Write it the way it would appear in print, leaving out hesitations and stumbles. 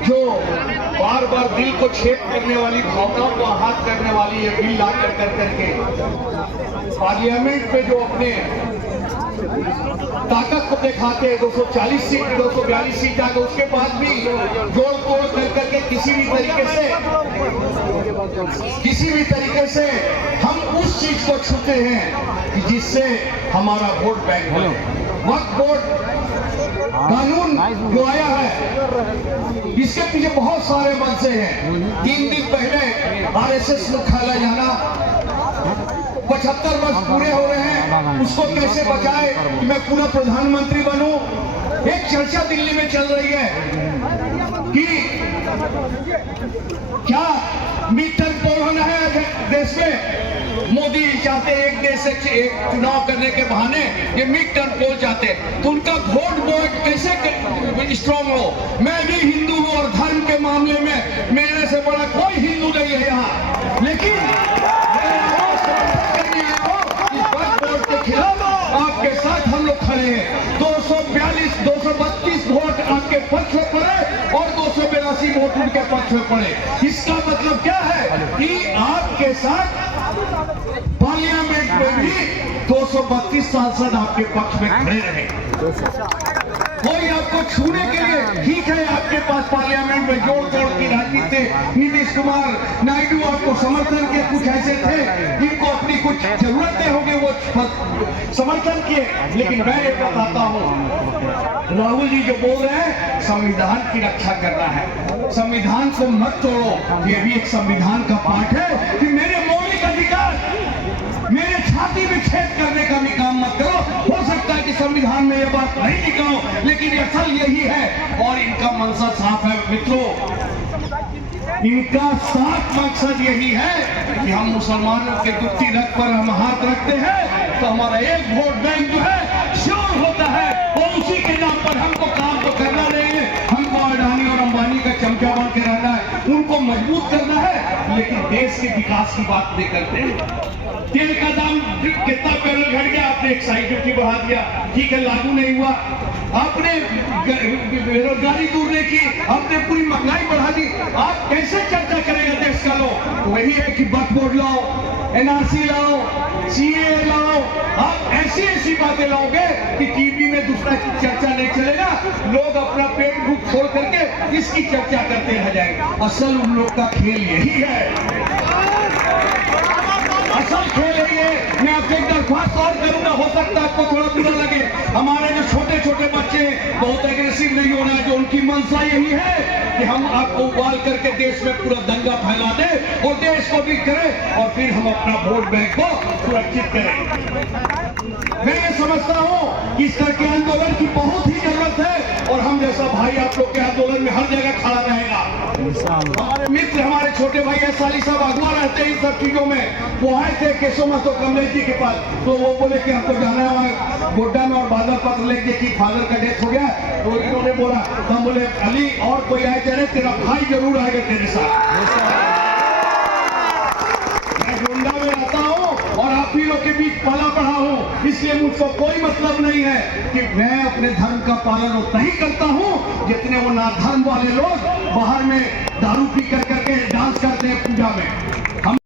जो बार बार दिल को छेद करने वाली, भावनाओं को आहत करने वाली ये बिल ला कर करके पार्लियामेंट पे जो अपने ताकत को दिखाते 240 सीट 242 सीट आ गए, उसके बाद भी जोड़ तोड़ कर करके किसी भी तरीके से हम उस चीज को छूते हैं कि जिससे हमारा वोट बैंक बने। वक्फ बोर्ड कानून जो आया है इसके पीछे बहुत सारे मंशे हैं। 3 दिन पहले आरएसएस मुख्यालय जाना, 75 वर्ष पूरे हो रहे हैं, उसको कैसे बचाए कि मैं पूरा प्रधानमंत्री बनूं। एक चर्चा दिल्ली में चल रही है कि क्या मिड टर्म पोल होना है देश में। मोदी चाहते एक देश से एक चुनाव करने के बहाने ये मिड टर्म पोल चाहते, तो उनका वोट कैसे स्ट्रांग हो। मैं भी हिंदू हूं और धर्म के मामले में मेरे से बड़ा कोई हिंदू नहीं है यहाँ, लेकिन आपके साथ हम लोग खड़े हैं। 232 वोट आपके पक्ष में पड़े और 282 वोट उनके पक्ष में पड़े। इसका मतलब क्या है कि आपके साथ पार्लियामेंट में भी 232 सांसद आपके पक्ष में खड़े रहे। कोई आपको छूने के लिए, ठीक है आपके पास पार्लियामेंट में जोड़ तोड़ की राजनीति, नीतीश कुमार नायडू आपको समर्थन के कुछ ऐसे थे जिनको अपनी कुछ जरूरतें होंगी वो समर्थन किए, लेकिन मैं ये बताता हूँ राहुल जी जो बोल रहे हैं संविधान की रक्षा करना है, संविधान को मत तोड़ो। ये भी एक संविधान का पाठ है कि मेरे मौलिक अधिकार, मेरे छाती में छेद करने का भी काम मत करो। हो सकता है कि संविधान में ये बात नहीं लिखा हो, लेकिन असल यही है और इनका मंशा साफ है मित्रों। इनका साफ मकसद यही है कि हम मुसलमानों के दुखती रख पर हम हाथ रखते हैं तो हमारा एक वोट बैंक जो है श्योर होता है और उसी के नाम पर हमको काम तो करना नहीं है। हमको अडानी और अंबानी का चमचा बन के रहना है, उनको मजबूत करना है, लेकिन देश के विकास की बात नहीं करते। तेल का दाम कितना पहले घट गया, आपने एक्साइज ड्यूटी बढ़ा दिया, ठीक है लागू नहीं हुआ। आपने बेरोजगारी दूर नहीं की, आपने पूरी महंगाई बढ़ा दी। आप कैसे चर्चा करेगा देश का लोग? तो वही है कि वक्फ बोर्ड लाओ, एनआरसी लाओ, सीए लाओ, आप ऐसी बातें लाओगे कि टीवी में दूसरा चर्चा नहीं चलेगा, लोग अपना पेट भूख छोड़ करके इसकी चर्चा करते रह जाएंगे। असल उन लोग का खेल यही है, असल खेल है ये। मैं आपसे एक दरख्वास्त और करूंगा, हो सकता है आपको थोड़ा बुरा लगे, हमारे जो छोटे छोटे बच्चे बहुत एग्रेसिव नहीं होना है, जो उनकी मंशा यही है कि हम आपको उबाल करके देश में पूरा दंगा फैला दे और देश को भी करें और फिर हम अपना वोट बैंक को सुरक्षित करें। मैं ये समझता हूं कि इस तरह के आंदोलन की बहुत ही जरूरत है और हम जैसा भाई आप लोग के आंदोलन में हर जगह खड़ा रहेगा। हमारे मित्र, हमारे छोटे भाई साली साहब अगुआ रहते हैं इन सब चीजों में। वो आए थे केशव तो कमलेश जी के पास, तो वो बोले कि हमको जाना है गोड्डा में और बादल पत्र लेके कि फादर का डेथ हो गया, तो इन्होंने बोला, हम बोले अली और कोई आए थे, तेरा भाई जरूर आएगा तेरे साथ। मैं गोंडा में रहता हूँ और आप ही लोग के बीच पला बढ़ा हूँ, इसलिए मुझको कोई मतलब नहीं है कि मैं अपने धर्म का पालन उतना ही करता हूँ जितने वो नाधर्म वाले लोग बाहर में दारू पी कर करके डांस करते हैं पूजा में।